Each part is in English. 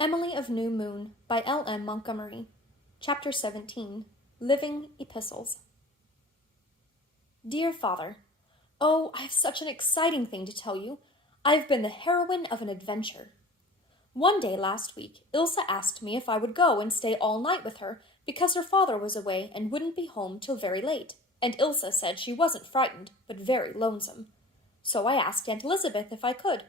Emily of New Moon by L.M. Montgomery. Chapter 17. Living Epistles. Dear Father, oh, I have such an exciting thing to tell you. I have been the heroine of an adventure. One day last week, Ilse asked me if I would go and stay all night with her because her father was away and wouldn't be home till very late, and Ilse said she wasn't frightened, but very lonesome. So I asked Aunt Elizabeth if I could.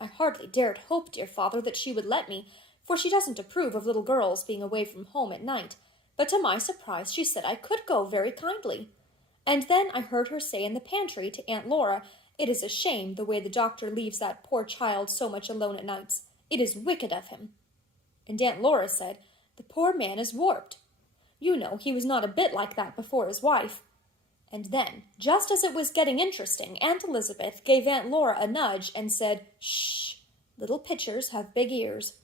I hardly dared hope, dear father, that she would let me, for she doesn't approve of little girls being away from home at night, but to my surprise she said I could go very kindly. And then I heard her say in the pantry to Aunt Laura, "It is a shame the way the doctor leaves that poor child so much alone at nights. It is wicked of him." And Aunt Laura said, "The poor man is warped. You know he was not a bit like that before his wife." And then, just as it was getting interesting, Aunt Elizabeth gave Aunt Laura a nudge and said, "Shh, little pitchers have big ears."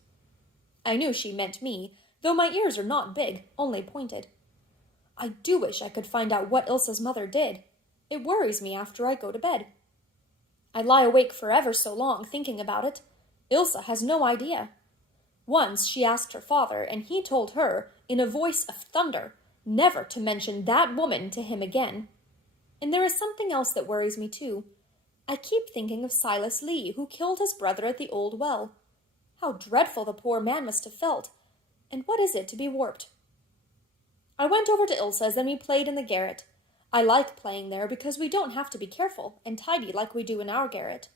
I knew she meant me, though my ears are not big, only pointed. I do wish I could find out what Ilse's mother did. It worries me after I go to bed. I lie awake for ever so long thinking about it. Ilse has no idea. Once she asked her father, and he told her, in a voice of thunder, never to mention that woman to him again. And there is something else that worries me too. I keep thinking of Silas Lee, who killed his brother at the old well. How dreadful the poor man must have felt. And what is it to be warped? I went over to Ilse's and we played in the garret. I like playing there because we don't have to be careful and tidy like we do in our garret.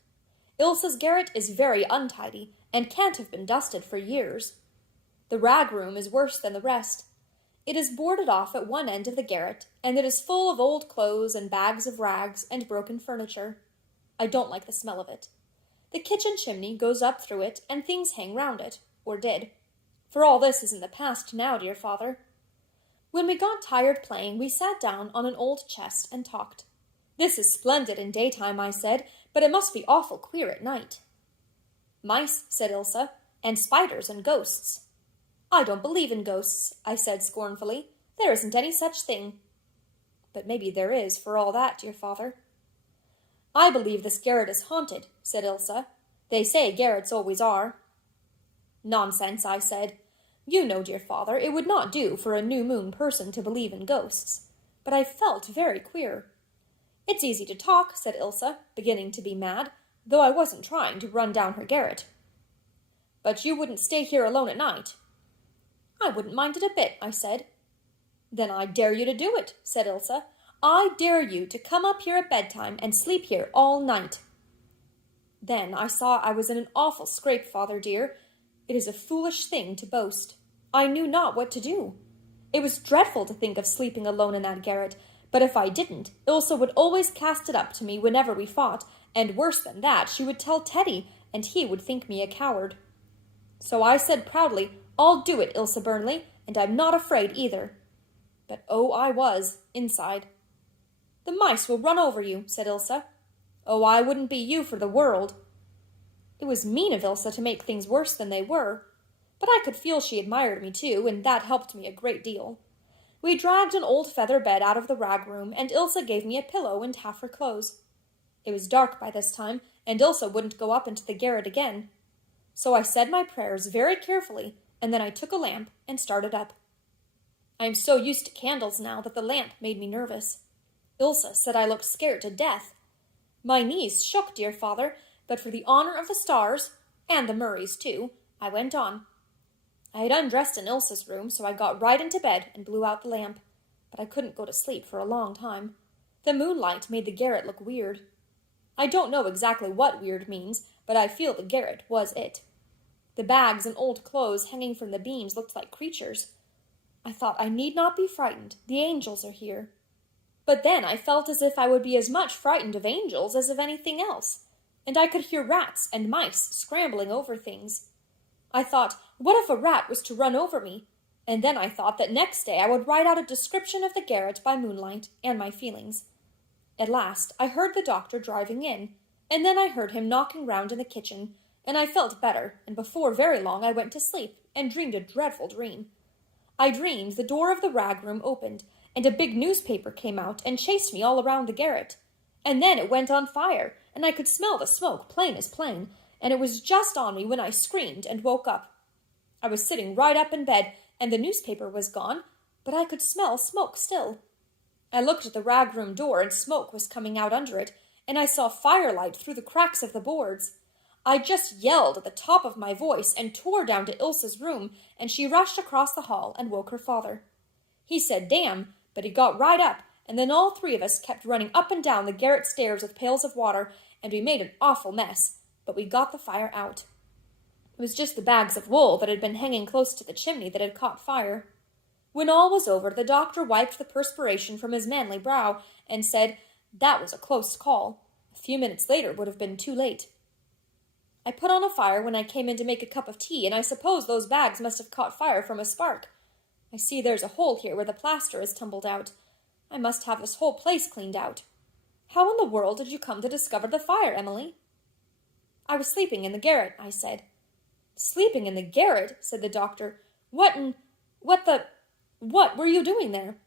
Ilse's garret is very untidy and can't have been dusted for years. The rag room is worse than the rest. It is boarded off at one end of the garret, and it is full of old clothes and bags of rags and broken furniture. I don't like the smell of it. The kitchen chimney goes up through it, and things hang round it, or did. For all this is in the past now, dear father. When we got tired playing, we sat down on an old chest and talked. "This is splendid in daytime," I said, "but it must be awful queer at night." "Mice," said Ilse, "and spiders and ghosts." "I don't believe in ghosts," I said scornfully. "There isn't any such thing." "But maybe there is, for all that, dear father." "I believe this garret is haunted," said Ilse. "They say garrets always are." "Nonsense," I said. "You know, dear father, it would not do for a new moon person to believe in ghosts." But I felt very queer. "It's easy to talk," said Ilse, beginning to be mad, though I wasn't trying to run down her garret. "But you wouldn't stay here alone at night." "I wouldn't mind it a bit," I said. "Then I dare you to do it," said Ilse. "I dare you to come up here at bedtime and sleep here all night." Then I saw I was in an awful scrape, father dear. It is a foolish thing to boast. I knew not what to do. It was dreadful to think of sleeping alone in that garret, but if I didn't, Ilse would always cast it up to me whenever we fought, and worse than that, she would tell Teddy, and he would think me a coward. So I said proudly, "I'll do it, Ilse Burnley, and I'm not afraid either." But oh, I was, inside. "The mice will run over you," said Ilse. "Oh, I wouldn't be you for the world." It was mean of Ilse to make things worse than they were, but I could feel she admired me too, and that helped me a great deal. We dragged an old feather bed out of the rag room, and Ilse gave me a pillow and half her clothes. It was dark by this time, and Ilse wouldn't go up into the garret again. So I said my prayers very carefully, and then I took a lamp and started up. I am so used to candles now that the lamp made me nervous. Ilse said I looked scared to death. My knees shook, dear father, but for the honor of the stars, and the Murrays too, I went on. I had undressed in Ilse's room, so I got right into bed and blew out the lamp, but I couldn't go to sleep for a long time. The moonlight made the garret look weird. I don't know exactly what weird means, but I feel the garret was it. The bags and old clothes hanging from the beams looked like creatures. I thought I need not be frightened. The angels are here. But then I felt as if I would be as much frightened of angels as of anything else, and I could hear rats and mice scrambling over things. I thought, what if a rat was to run over me? And then I thought that next day I would write out a description of the garret by moonlight and my feelings. At last I heard the doctor driving in, and then I heard him knocking round in the kitchen, and I felt better, and before very long I went to sleep and dreamed a dreadful dream. I dreamed the door of the rag room opened, and a big newspaper came out and chased me all around the garret. And then it went on fire, and I could smell the smoke plain as plain, and it was just on me when I screamed and woke up. I was sitting right up in bed, and the newspaper was gone, but I could smell smoke still. I looked at the rag room door, and smoke was coming out under it, and I saw firelight through the cracks of the boards. I just yelled at the top of my voice and tore down to Ilsa's room, and she rushed across the hall and woke her father. He said, "Damn," but he got right up, and then all three of us kept running up and down the garret stairs with pails of water, and we made an awful mess, but we got the fire out. It was just the bags of wool that had been hanging close to the chimney that had caught fire. When all was over, the doctor wiped the perspiration from his manly brow and said, "That was a close call. A few minutes later would have been too late." I put on a fire when I came in to make a cup of tea, and I suppose those bags must have caught fire from a spark. I see there's a hole here where the plaster is tumbled out. I must have this whole place cleaned out. How in the world did you come to discover the fire, Emily?" "I was sleeping in the garret," I said. "Sleeping in the garret?" said the doctor. What were you doing there?"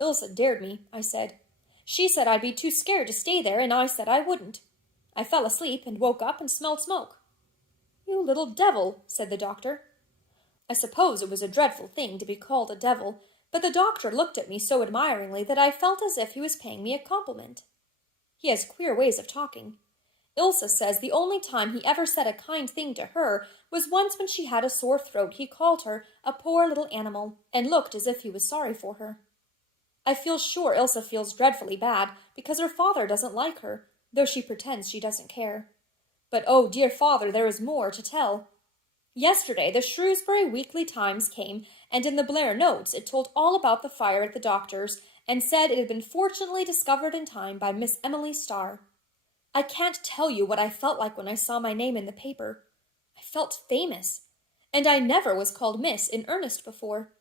"Ilsa dared me," I said. "She said I'd be too scared to stay there, and I said I wouldn't. I fell asleep and woke up and smelled smoke." "You little devil," said the doctor. I suppose it was a dreadful thing to be called a devil, but the doctor looked at me so admiringly that I felt as if he was paying me a compliment. He has queer ways of talking. Ilsa says the only time he ever said a kind thing to her was once when she had a sore throat. He called her a poor little animal, and looked as if he was sorry for her. I feel sure Ilsa feels dreadfully bad, because her father doesn't like her, though she pretends she doesn't care. But oh, dear father, there is more to tell. Yesterday the Shrewsbury Weekly Times came, and in the Blair notes it told all about the fire at the doctor's, and said it had been fortunately discovered in time by Miss Emily Starr. I can't tell you what I felt like when I saw my name in the paper. I felt famous, and I never was called Miss in earnest before.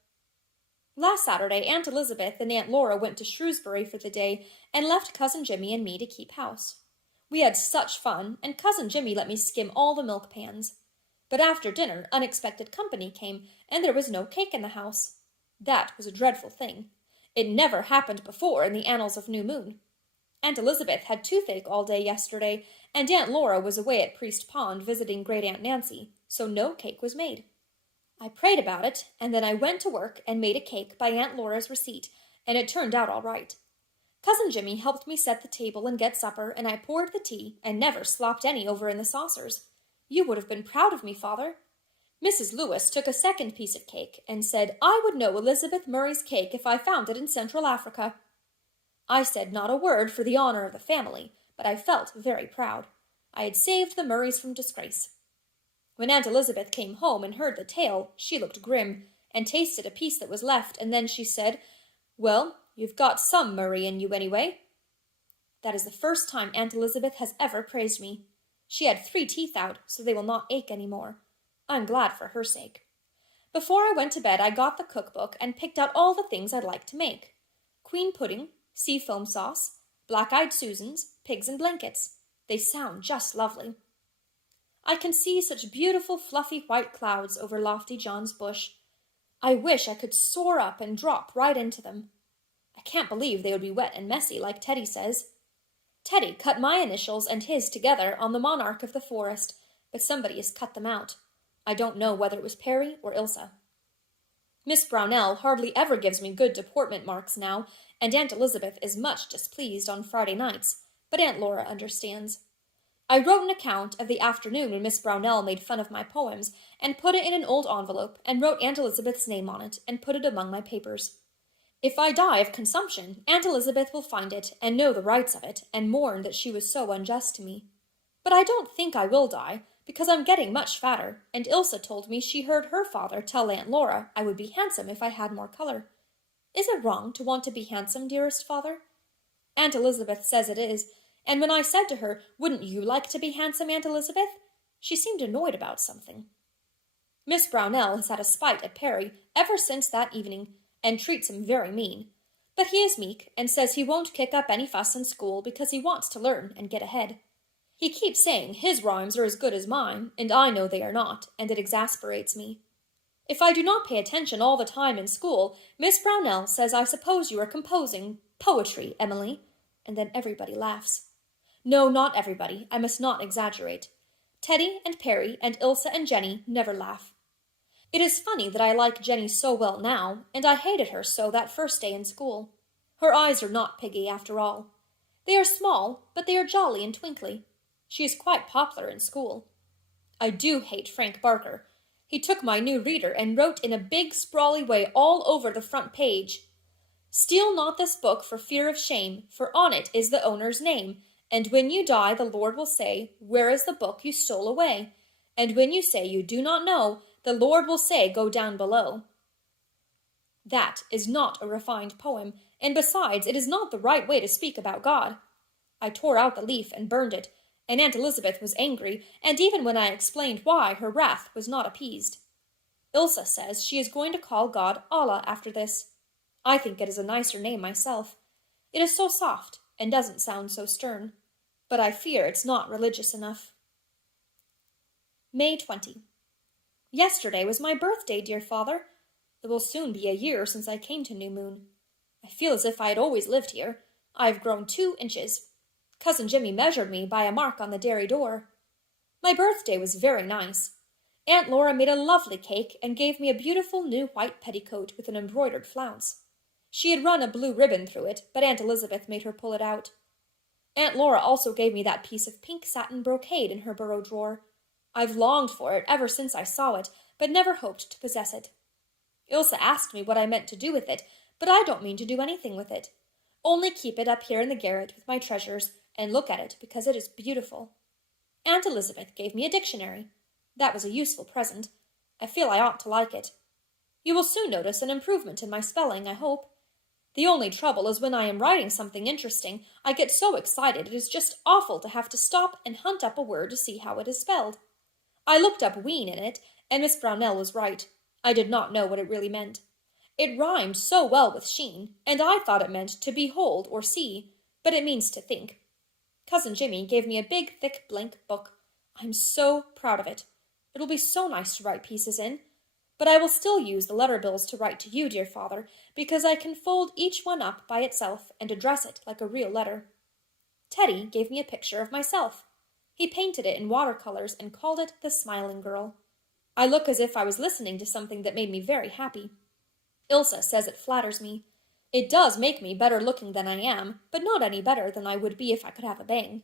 Last Saturday, Aunt Elizabeth and Aunt Laura went to Shrewsbury for the day and left Cousin Jimmy and me to keep house. We had such fun, and Cousin Jimmy let me skim all the milk pans. But after dinner, unexpected company came, and there was no cake in the house. That was a dreadful thing. It never happened before in the annals of New Moon. Aunt Elizabeth had toothache all day yesterday, and Aunt Laura was away at Priest Pond visiting Great Aunt Nancy, so no cake was made. I prayed about it, and then I went to work and made a cake by Aunt Laura's receipt, and it turned out all right. Cousin Jimmy helped me set the table and get supper, and I poured the tea, and never slopped any over in the saucers. You would have been proud of me, Father. Mrs. Lewis took a second piece of cake, and said I would know Elizabeth Murray's cake if I found it in Central Africa. I said not a word for the honor of the family, but I felt very proud. I had saved the Murrays from disgrace. When Aunt Elizabeth came home and heard the tale, she looked grim, and tasted a piece that was left, and then she said, "Well, you've got some Murray in you anyway." That is the first time Aunt Elizabeth has ever praised me. She had 3 teeth out, so they will not ache any more. I'm glad for her sake. Before I went to bed, I got the cookbook and picked out all the things I'd like to make. Queen pudding, sea foam sauce, black-eyed Susans, pigs in blankets. They sound just lovely. I can see such beautiful fluffy white clouds over Lofty John's bush. I wish I could soar up and drop right into them. I can't believe they would be wet and messy like Teddy says. Teddy cut my initials and his together on the monarch of the forest, but somebody has cut them out. I don't know whether it was Perry or Ilsa. Miss Brownell hardly ever gives me good deportment marks now, and Aunt Elizabeth is much displeased on Friday nights, but Aunt Laura understands. I wrote an account of the afternoon when Miss Brownell made fun of my poems, and put it in an old envelope, and wrote Aunt Elizabeth's name on it, and put it among my papers. If I die of consumption, Aunt Elizabeth will find it, and know the rights of it, and mourn that she was so unjust to me. But I don't think I will die, because I'm getting much fatter, and Ilsa told me she heard her father tell Aunt Laura I would be handsome if I had more color. Is it wrong to want to be handsome, dearest father? Aunt Elizabeth says it is, and when I said to her, "Wouldn't you like to be handsome, Aunt Elizabeth?" she seemed annoyed about something. Miss Brownell has had a spite at Perry ever since that evening, and treats him very mean. But he is meek, and says he won't kick up any fuss in school because he wants to learn and get ahead. He keeps saying his rhymes are as good as mine, and I know they are not, and it exasperates me. If I do not pay attention all the time in school, Miss Brownell says I suppose you are composing poetry, Emily, and then everybody laughs. No, not everybody. I must not exaggerate. Teddy and Perry and Ilsa and Jenny never laugh. It is funny that I like Jenny so well now, and I hated her so that first day in school. Her eyes are not piggy, after all. They are small, but they are jolly and twinkly. She is quite popular in school. I do hate Frank Barker. He took my new reader and wrote in a big, sprawly way all over the front page, "Steal not this book for fear of shame, for on it is the owner's name. And when you die, the Lord will say, Where is the book you stole away? And when you say you do not know, the Lord will say, Go down below." That is not a refined poem, and besides, it is not the right way to speak about God. I tore out the leaf and burned it, and Aunt Elizabeth was angry, and even when I explained why, her wrath was not appeased. Ilse says she is going to call God Allah after this. I think it is a nicer name myself. It is so soft, and doesn't sound so stern. But I fear it's not religious enough. May 20. Yesterday was my birthday, dear father. It will soon be a year since I came to New Moon. I feel as if I had always lived here. I have grown 2 inches. Cousin Jimmy measured me by a mark on the dairy door. My birthday was very nice. Aunt Laura made a lovely cake and gave me a beautiful new white petticoat with an embroidered flounce. She had run a blue ribbon through it, but Aunt Elizabeth made her pull it out. Aunt Laura also gave me that piece of pink satin brocade in her bureau drawer. I've longed for it ever since I saw it, but never hoped to possess it. Ilse asked me what I meant to do with it, but I don't mean to do anything with it. Only keep it up here in the garret with my treasures, and look at it because it is beautiful. Aunt Elizabeth gave me a dictionary. That was a useful present. I feel I ought to like it. You will soon notice an improvement in my spelling, I hope. The only trouble is when I am writing something interesting, I get so excited it is just awful to have to stop and hunt up a word to see how it is spelled. I looked up wean in it, and Miss Brownell was right. I did not know what it really meant. It rhymed so well with sheen, and I thought it meant to behold or see, but it means to think. Cousin Jimmy gave me a big, thick, blank book. I'm so proud of it. It will be so nice to write pieces in. But I will still use the letter bills to write to you, dear father, because I can fold each one up by itself and address it like a real letter. Teddy gave me a picture of myself. He painted it in watercolors and called it the Smiling Girl. I look as if I was listening to something that made me very happy. Ilse says it flatters me. It does make me better looking than I am, but not any better than I would be if I could have a bang.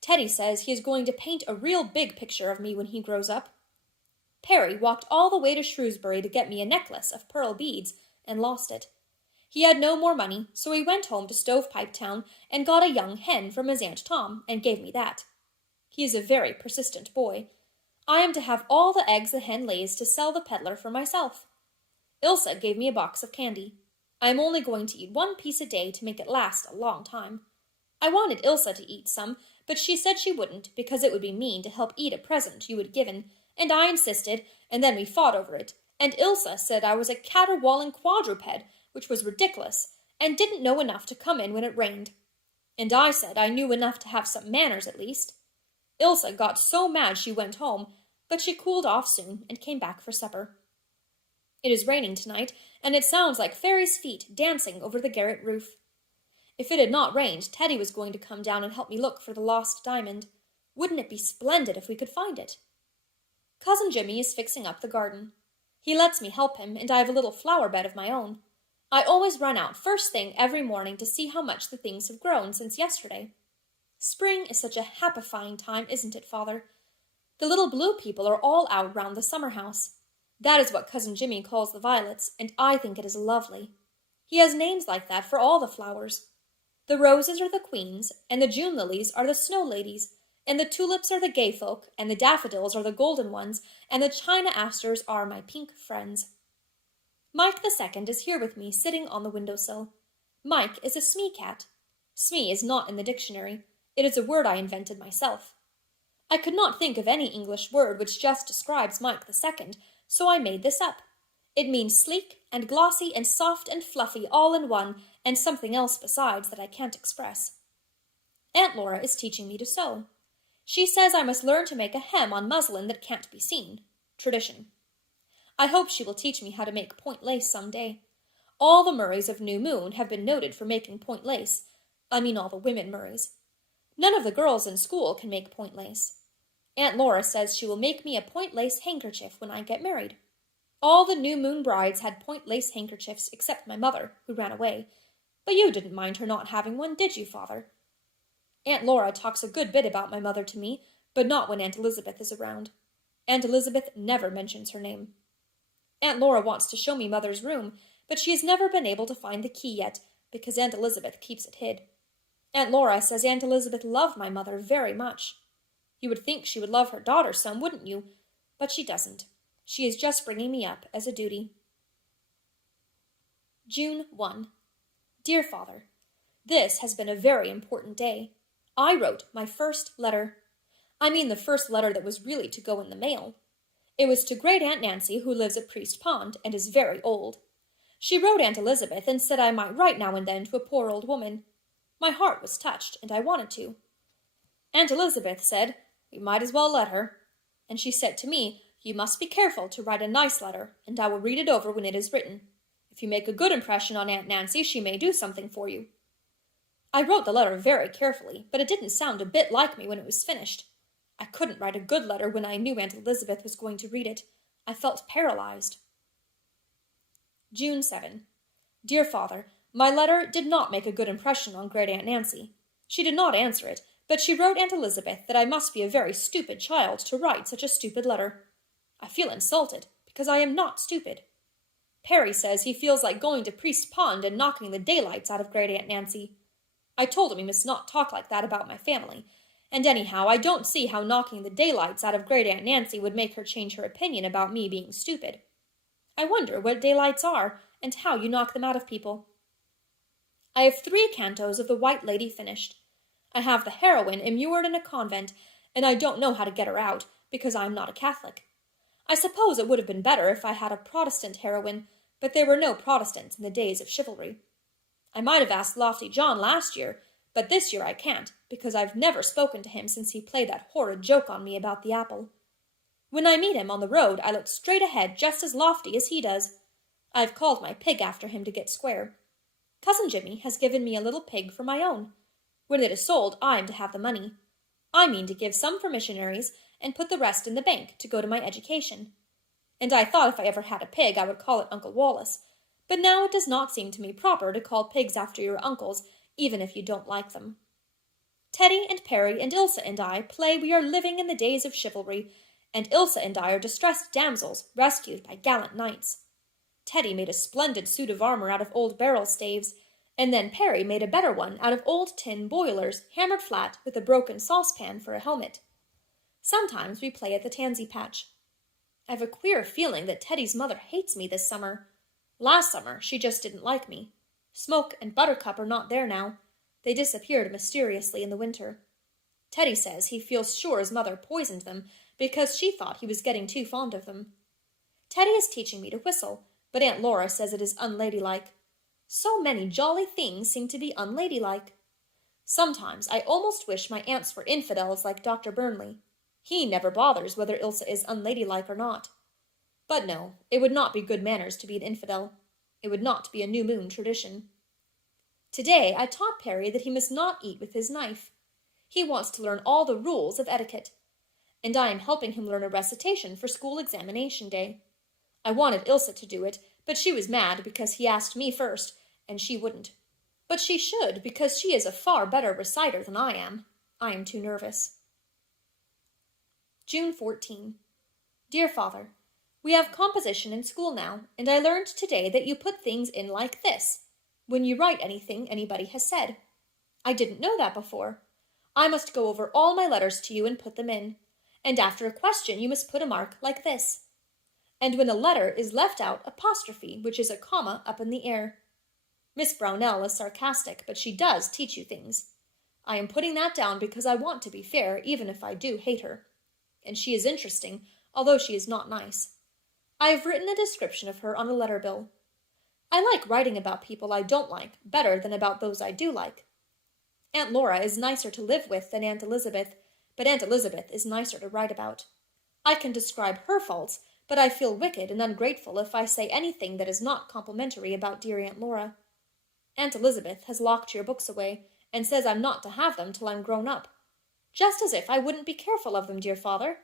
Teddy says he is going to paint a real big picture of me when he grows up. Perry walked all the way to Shrewsbury to get me a necklace of pearl beads and lost it. He had no more money, so he went home to Stovepipe Town and got a young hen from his Aunt Tom and gave me that. He is a very persistent boy. I am to have all the eggs the hen lays to sell the peddler for myself. Ilse gave me a box of candy. I am only going to eat 1 piece a day to make it last a long time. I wanted Ilse to eat some, but she said she wouldn't because it would be mean to help eat a present you had given, and I insisted, and then we fought over it, and Ilse said I was a caterwauling quadruped, which was ridiculous, and didn't know enough to come in when it rained. And I said I knew enough to have some manners at least. Ilse got so mad she went home, but she cooled off soon and came back for supper. It is raining tonight, and it sounds like fairies' feet dancing over the garret roof. If it had not rained, Teddy was going to come down and help me look for the lost diamond. Wouldn't it be splendid if we could find it? Cousin Jimmy is fixing up the garden. He lets me help him, and I have a little flower bed of my own. I always run out first thing every morning to see how much the things have grown since yesterday. Spring is such a happifying time, isn't it, Father? The little blue people are all out round the summer house. That is what Cousin Jimmy calls the violets, and I think it is lovely. He has names like that for all the flowers. The roses are the queens, and the June lilies are the snow ladies, and the tulips are the gay folk, and the daffodils are the golden ones, and the china asters are my pink friends. Mike the Second is here with me, sitting on the windowsill. Mike is a smee cat. Smee is not in the dictionary. It is a word I invented myself. I could not think of any English word which just describes Mike the Second, so I made this up. It means sleek and glossy and soft and fluffy all in one, and something else besides that I can't express. Aunt Laura is teaching me to sew. She says I must learn to make a hem on muslin that can't be seen. Tradition. I hope she will teach me how to make point lace some day. All the Murrays of New Moon have been noted for making point lace. I mean all the women Murrays. None of the girls in school can make point lace. Aunt Laura says she will make me a point lace handkerchief when I get married. All the new moon brides had point lace handkerchiefs except my mother, who ran away. But you didn't mind her not having one, did you, Father? Aunt Laura talks a good bit about my mother to me, but not when Aunt Elizabeth is around. Aunt Elizabeth never mentions her name. Aunt Laura wants to show me Mother's room, but she has never been able to find the key yet, because Aunt Elizabeth keeps it hid. Aunt Laura says Aunt Elizabeth loved my mother very much. You would think she would love her daughter some, wouldn't you? But she doesn't. She is just bringing me up as a duty. June 1. Dear Father, this has been a very important day. I wrote my first letter. I mean the first letter that was really to go in the mail. It was to Great Aunt Nancy, who lives at Priest Pond and is very old. She wrote Aunt Elizabeth and said I might write now and then to a poor old woman. My heart was touched, and I wanted to. Aunt Elizabeth said, "We might as well let her." And she said to me, "You must be careful to write a nice letter, and I will read it over when it is written. If you make a good impression on Aunt Nancy, she may do something for you." I wrote the letter very carefully, but it didn't sound a bit like me when it was finished. I couldn't write a good letter when I knew Aunt Elizabeth was going to read it. I felt paralyzed. June 7. Dear Father, my letter did not make a good impression on Great Aunt Nancy. She did not answer it, but she wrote Aunt Elizabeth that I must be a very stupid child to write such a stupid letter. I feel insulted, because I am not stupid. Perry says he feels like going to Priest Pond and knocking the daylights out of Great Aunt Nancy. I told him he must not talk like that about my family, and anyhow, I don't see how knocking the daylights out of Great Aunt Nancy would make her change her opinion about me being stupid. I wonder what daylights are, and how you knock them out of people. I have 3 cantos of The White Lady finished. I have the heroine immured in a convent, and I don't know how to get her out, because I am not a Catholic. I suppose it would have been better if I had a Protestant heroine, but there were no Protestants in the days of chivalry. I might have asked Lofty John last year, but this year I can't, because I've never spoken to him since he played that horrid joke on me about the apple. When I meet him on the road, I look straight ahead just as lofty as he does. I've called my pig after him to get square. Cousin Jimmy has given me a little pig for my own. When it is sold, I am to have the money. I mean to give some for missionaries and put the rest in the bank to go to my education. And I thought if I ever had a pig, I would call it Uncle Wallace. But now it does not seem to me proper to call pigs after your uncles, even if you don't like them. Teddy and Perry and Ilsa and I play we are living in the days of chivalry, and Ilsa and I are distressed damsels rescued by gallant knights. Teddy made a splendid suit of armor out of old barrel staves, and then Perry made a better one out of old tin boilers hammered flat with a broken saucepan for a helmet. Sometimes we play at the tansy patch. I have a queer feeling that Teddy's mother hates me this summer. Last summer she just didn't like me. Smoke and Buttercup are not there now. They disappeared mysteriously in the winter. Teddy says he feels sure his mother poisoned them because she thought he was getting too fond of them. Teddy is teaching me to whistle, but Aunt Laura says it is unladylike. So many jolly things seem to be unladylike. Sometimes I almost wish my aunts were infidels like Dr. Burnley. He never bothers whether Ilsa is unladylike or not. But no, it would not be good manners to be an infidel. It would not be a new moon tradition. Today I taught Perry that he must not eat with his knife. He wants to learn all the rules of etiquette, and I am helping him learn a recitation for school examination day. I wanted Ilsa to do it, but she was mad because he asked me first, and she wouldn't. But she should, because she is a far better reciter than I am. I am too nervous. June 14. Dear Father, we have composition in school now, and I learned today that you put things in like this, when you write anything anybody has said. I didn't know that before. I must go over all my letters to you and put them in, and after a question you must put a mark like this. And when a letter is left out, apostrophe, which is a comma up in the air. Miss Brownell is sarcastic, but she does teach you things. I am putting that down because I want to be fair, even if I do hate her. And she is interesting, although she is not nice. I have written a description of her on a letter bill. I like writing about people I don't like better than about those I do like. Aunt Laura is nicer to live with than Aunt Elizabeth, but Aunt Elizabeth is nicer to write about. I can describe her faults, but I feel wicked and ungrateful if I say anything that is not complimentary about dear Aunt Laura. Aunt Elizabeth has locked your books away, and says I'm not to have them till I'm grown up. Just as if I wouldn't be careful of them, dear Father.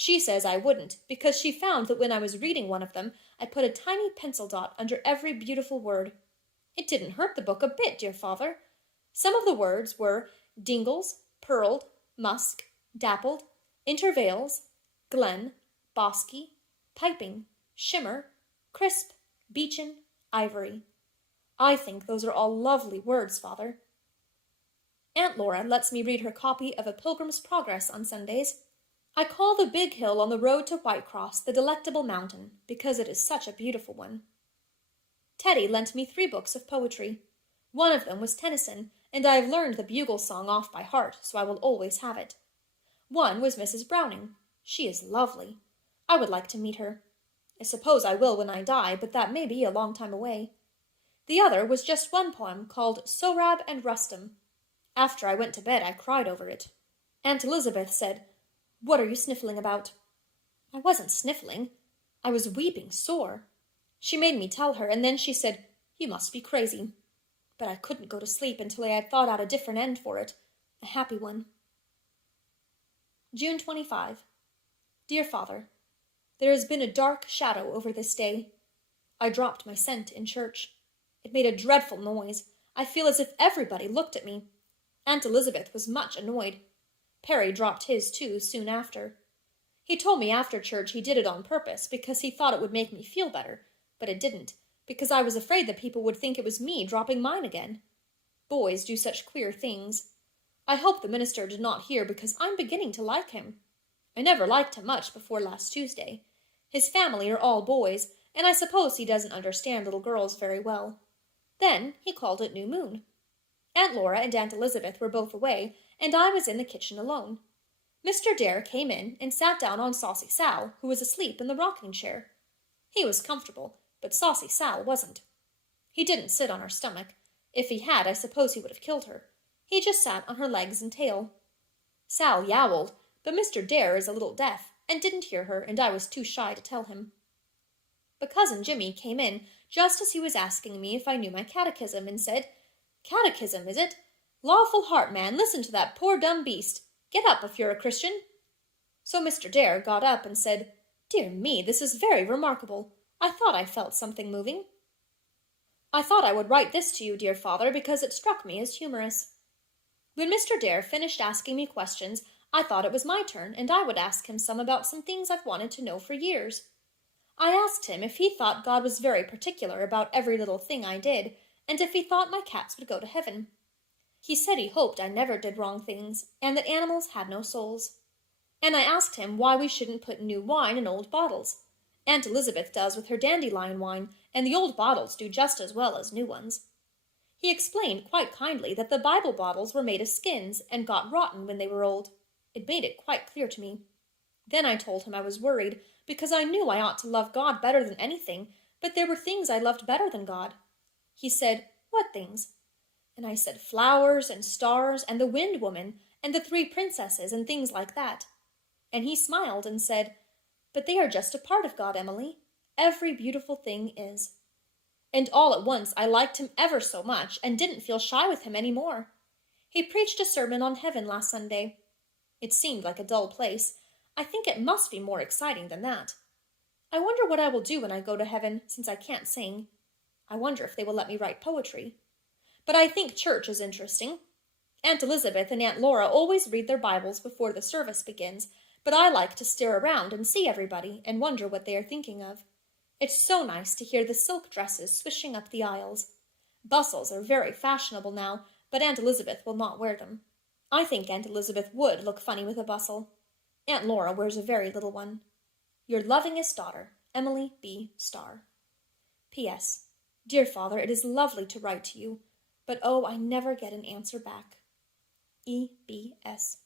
She says I wouldn't, because she found that when I was reading one of them, I put a tiny pencil dot under every beautiful word. It didn't hurt the book a bit, dear father. Some of the words were dingles, pearled, musk, dappled, intervales, glen, bosky, piping, shimmer, crisp, beechen, ivory. I think those are all lovely words, father. Aunt Laura lets me read her copy of A Pilgrim's Progress on Sundays. I call the big hill on the road to Whitecross the Delectable Mountain, because it is such a beautiful one. Teddy lent me 3 books of poetry. One of them was Tennyson, and I have learned the Bugle Song off by heart, so I will always have it. One was Mrs. Browning. She is lovely. I would like to meet her. I suppose I will when I die, but that may be a long time away. The other was just one poem called Sohrab and Rustum. After I went to bed, I cried over it. Aunt Elizabeth said, "What are you sniffling about?" I wasn't sniffling. I was weeping sore. She made me tell her, and then she said, "You must be crazy." But I couldn't go to sleep until I had thought out a different end for it, a happy one. June 25. Dear Father, there has been a dark shadow over this day. I dropped my cent in church. It made a dreadful noise. I feel as if everybody looked at me. Aunt Elizabeth was much annoyed. Perry dropped his, too, soon after. He told me after church he did it on purpose because he thought it would make me feel better, but it didn't, because I was afraid that people would think it was me dropping mine again. Boys do such queer things. I hope the minister did not hear, because I'm beginning to like him. I never liked him much before last Tuesday. His family are all boys, and I suppose he doesn't understand little girls very well. Then he called it New Moon. Aunt Laura and Aunt Elizabeth were both away, and I was in the kitchen alone. Mr. Dare came in and sat down on Saucy Sal, who was asleep in the rocking chair. He was comfortable, but Saucy Sal wasn't. He didn't sit on her stomach. If he had, I suppose he would have killed her. He just sat on her legs and tail. Sal yowled, but Mr. Dare is a little deaf, and didn't hear her, and I was too shy to tell him. But Cousin Jimmy came in just as he was asking me if I knew my catechism, and said, "Catechism, is it? Lawful heart, man, listen to that poor dumb beast. Get up if you're a Christian." So Mr. Dare got up and said, "Dear me, this is very remarkable. I thought I felt something moving. I thought I would write this to you, dear father, because it struck me as humorous." When Mr. Dare finished asking me questions, I thought it was my turn, and I would ask him some about some things I've wanted to know for years. I asked him if he thought God was very particular about every little thing I did, and if he thought my cats would go to heaven. He said he hoped I never did wrong things, and that animals had no souls. And I asked him why we shouldn't put new wine in old bottles. Aunt Elizabeth does with her dandelion wine, and the old bottles do just as well as new ones. He explained quite kindly that the Bible bottles were made of skins and got rotten when they were old. It made it quite clear to me. Then I told him I was worried, because I knew I ought to love God better than anything, but there were things I loved better than God. He said, "What things?" And I said flowers and stars and the Wind Woman and the 3 princesses and things like that. And he smiled and said, "But they are just a part of God, Emily. Every beautiful thing is." And all at once I liked him ever so much and didn't feel shy with him any more. He preached a sermon on heaven last Sunday. It seemed like a dull place. I think it must be more exciting than that. I wonder what I will do when I go to heaven, since I can't sing. I wonder if they will let me write poetry. But I think church is interesting. Aunt Elizabeth and Aunt Laura always read their Bibles before the service begins, but I like to stare around and see everybody and wonder what they are thinking of. It's so nice to hear the silk dresses swishing up the aisles. Bustles are very fashionable now, but Aunt Elizabeth will not wear them. I think Aunt Elizabeth would look funny with a bustle. Aunt Laura wears a very little one. Your lovingest daughter, Emily B. Starr. P.S. Dear Father, it is lovely to write to you, but oh, I never get an answer back. E.B.S.